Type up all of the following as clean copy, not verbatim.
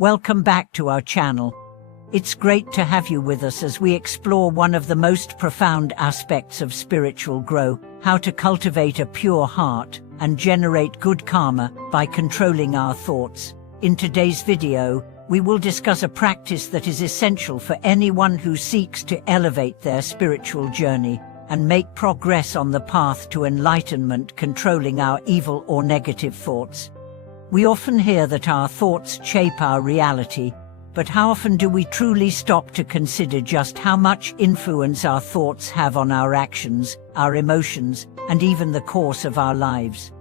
Welcome back to our channel. It's great to have you with us as we explore one of the most profound aspects of spiritual growth, how to cultivate a pure heart and generate good karma by controlling our thoughts. In today's video, we will discuss a practice that is essential for anyone who seeks to elevate their spiritual journey and make progress on the path to enlightenment, controlling our evil or negative thoughts. We often hear that our thoughts shape our reality, but how often do we truly stop to consider just how much influence our thoughts have on our actions, our emotions, and even the course of our lives?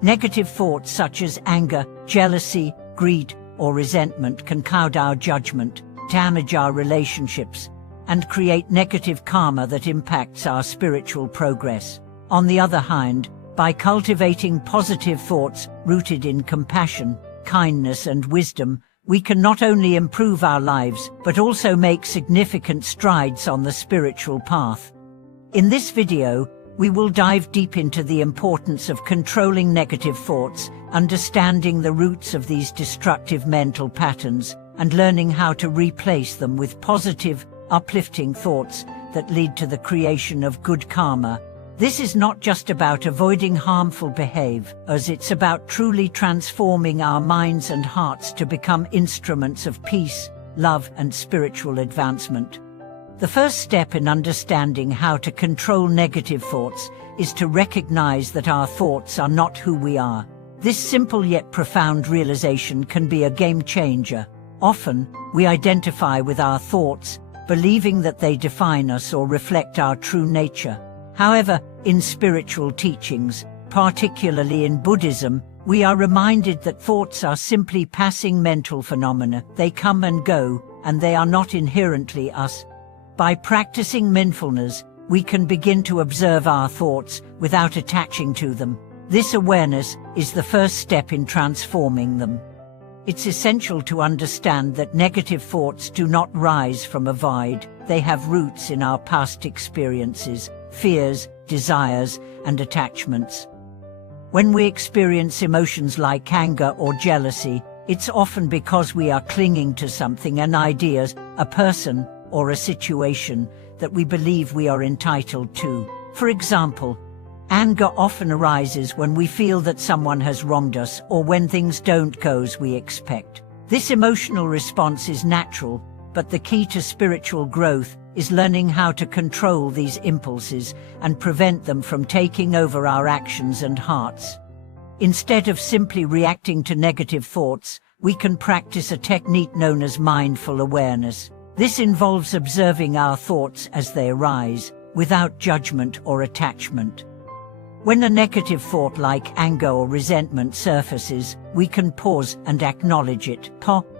Negative thoughts such as anger, jealousy, greed, or resentment can cloud our judgment, damage our relationships, and create negative karma that impacts our spiritual progress. On the other hand, by cultivating positive thoughts rooted in compassion, kindness, and wisdom, we can not only improve our lives, but also make significant strides on the spiritual path. In this video, we will dive deep into the importance of controlling negative thoughts, understanding the roots of these destructive mental patterns, and learning how to replace them with positive, uplifting thoughts that lead to the creation of good karma. This is not just about avoiding harmful behavior, as it's about truly transforming our minds and hearts to become instruments of peace, love, and spiritual advancement. The first step in understanding how to control negative thoughts is to recognize that our thoughts are not who we are. This simple yet profound realization can be a game changer. Often, we identify with our thoughts, believing that they define us or reflect our true nature. However, in spiritual teachings, particularly in Buddhism, we are reminded that thoughts are simply passing mental phenomena. They come and go, and they are not inherently us. By practicing mindfulness, we can begin to observe our thoughts without attaching to them. This awareness is the first step in transforming them. It's essential to understand that negative thoughts do not rise from a void. They have roots in our past experiences, fears, desires, and attachments. When we experience emotions like anger or jealousy, it's often because we are clinging to something, an idea, a person, or a situation that we believe we are entitled to. For example, anger often arises when we feel that someone has wronged us or when things don't go as we expect. This emotional response is natural, but the key to spiritual growth is learning how to control these impulses and prevent them from taking over our actions and hearts. Instead of simply reacting to negative thoughts, we can practice a technique known as mindful awareness. This involves observing our thoughts as they arise, without judgment or attachment. When a negative thought like anger or resentment surfaces, we can pause and acknowledge it.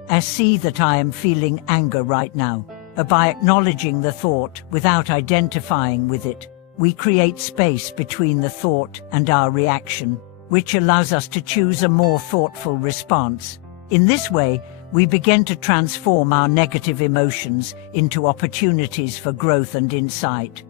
I see that I am feeling anger right now. By acknowledging the thought without identifying with it, we create space between the thought and our reaction, which allows us to choose a more thoughtful response. In this way, we begin to transform our negative emotions into opportunities for growth and insight.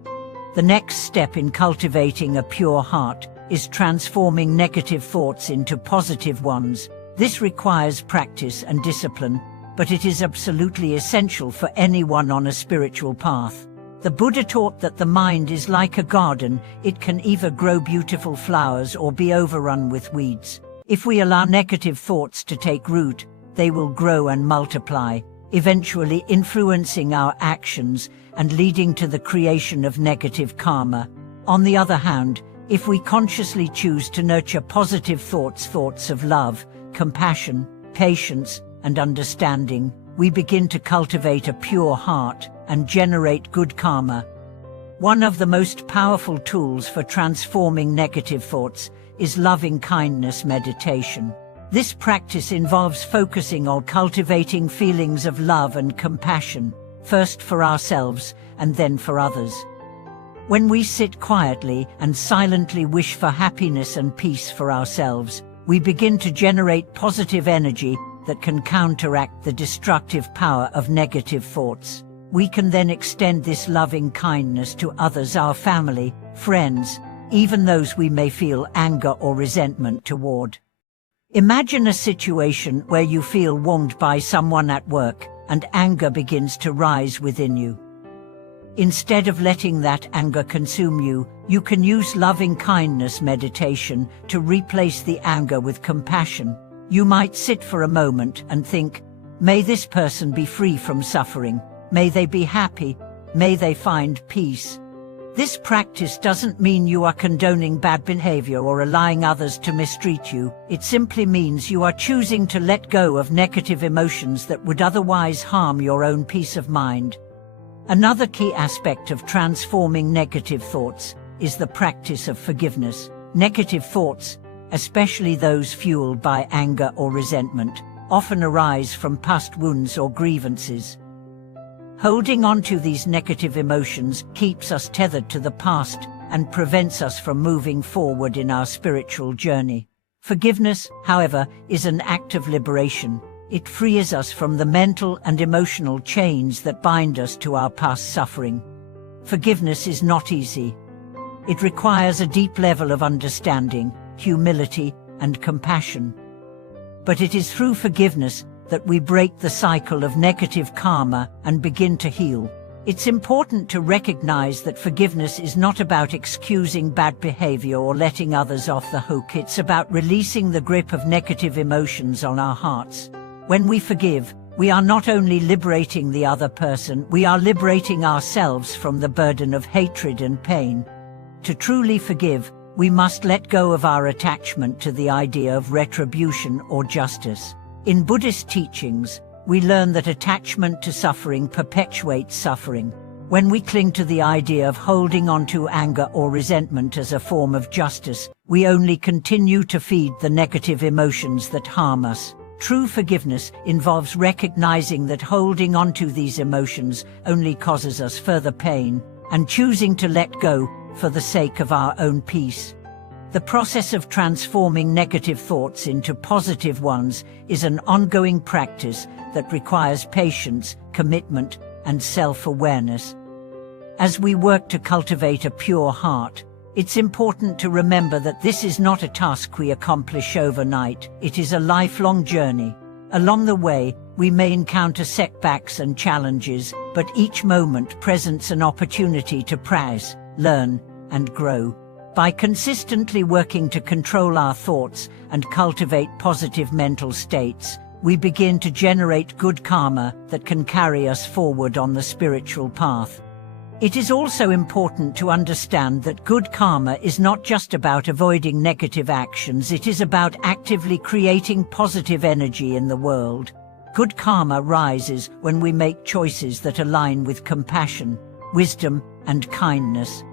The next step in cultivating a pure heart is transforming negative thoughts into positive ones. This requires practice and discipline, but it is absolutely essential for anyone on a spiritual path. The Buddha taught that the mind is like a garden. It can either grow beautiful flowers or be overrun with weeds. If we allow negative thoughts to take root, they will grow and multiply, eventually influencing our actions and leading to the creation of negative karma. On the other hand, if we consciously choose to nurture positive thoughts of love, compassion, patience, and understanding, we begin to cultivate a pure heart and generate good karma. One of the most powerful tools for transforming negative thoughts is loving kindness meditation. This practice involves focusing on cultivating feelings of love and compassion, first for ourselves and then for others. When we sit quietly and silently wish for happiness and peace for ourselves, we begin to generate positive energy that can counteract the destructive power of negative thoughts. We can then extend this loving kindness to others, our family, friends, even those we may feel anger or resentment toward. Imagine a situation where you feel wronged by someone at work and anger begins to rise within you. Instead of letting that anger consume you, you can use loving kindness meditation to replace the anger with compassion. You might sit for a moment and think, may this person be free from suffering, may they be happy, may they find peace. This practice doesn't mean you are condoning bad behavior or allowing others to mistreat you. It simply means you are choosing to let go of negative emotions that would otherwise harm your own peace of mind. Another key aspect of transforming negative thoughts is the practice of forgiveness. Negative thoughts, especially those fueled by anger or resentment, often arise from past wounds or grievances. Holding on to these negative emotions keeps us tethered to the past and prevents us from moving forward in our spiritual journey. Forgiveness, however, is an act of liberation. It frees us from the mental and emotional chains that bind us to our past suffering. Forgiveness is not easy. It requires a deep level of understanding, humility, and compassion. But it is through forgiveness that we break the cycle of negative karma and begin to heal. It's important to recognize that forgiveness is not about excusing bad behavior or letting others off the hook. It's about releasing the grip of negative emotions on our hearts. When we forgive, we are not only liberating the other person, we are liberating ourselves from the burden of hatred and pain. To truly forgive, we must let go of our attachment to the idea of retribution or justice. In Buddhist teachings, we learn that attachment to suffering perpetuates suffering. When we cling to the idea of holding on to anger or resentment as a form of justice, we only continue to feed the negative emotions that harm us. True forgiveness involves recognizing that holding on to these emotions only causes us further pain, and choosing to let go for the sake of our own peace. The process of transforming negative thoughts into positive ones is an ongoing practice that requires patience, commitment, and self-awareness. As we work to cultivate a pure heart, it's important to remember that this is not a task we accomplish overnight. It is a lifelong journey. Along the way, we may encounter setbacks and challenges, but each moment presents an opportunity to practice, learn, and grow. By consistently working to control our thoughts and cultivate positive mental states, we begin to generate good karma that can carry us forward on the spiritual path. It is also important to understand that good karma is not just about avoiding negative actions, it is about actively creating positive energy in the world. Good karma rises when we make choices that align with compassion, wisdom, and kindness.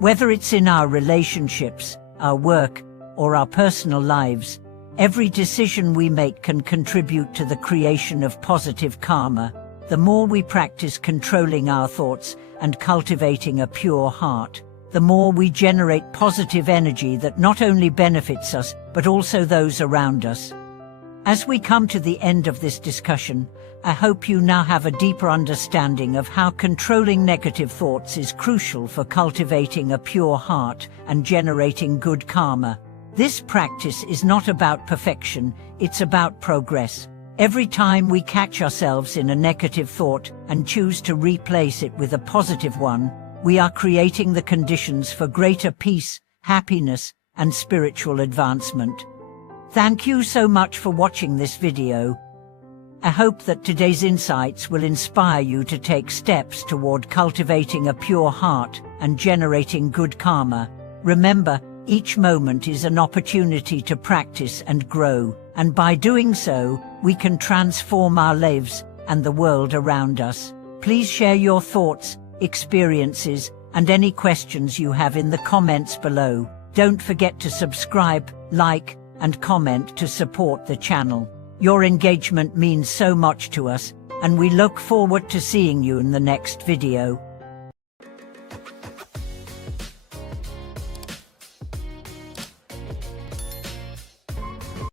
Whether it's in our relationships, our work, or our personal lives, every decision we make can contribute to the creation of positive karma. The more we practice controlling our thoughts and cultivating a pure heart, the more we generate positive energy that not only benefits us, but also those around us. As we come to the end of this discussion, I hope you now have a deeper understanding of how controlling negative thoughts is crucial for cultivating a pure heart and generating good karma. This practice is not about perfection, it's about progress. Every time we catch ourselves in a negative thought and choose to replace it with a positive one, we are creating the conditions for greater peace, happiness, and spiritual advancement. Thank you so much for watching this video. I hope that today's insights will inspire you to take steps toward cultivating a pure heart and generating good karma. Remember, each moment is an opportunity to practice and grow, and by doing so, we can transform our lives and the world around us. Please share your thoughts, experiences, and any questions you have in the comments below. Don't forget to subscribe, like, and comment to support the channel. Your engagement means so much to us, and we look forward to seeing you in the next video.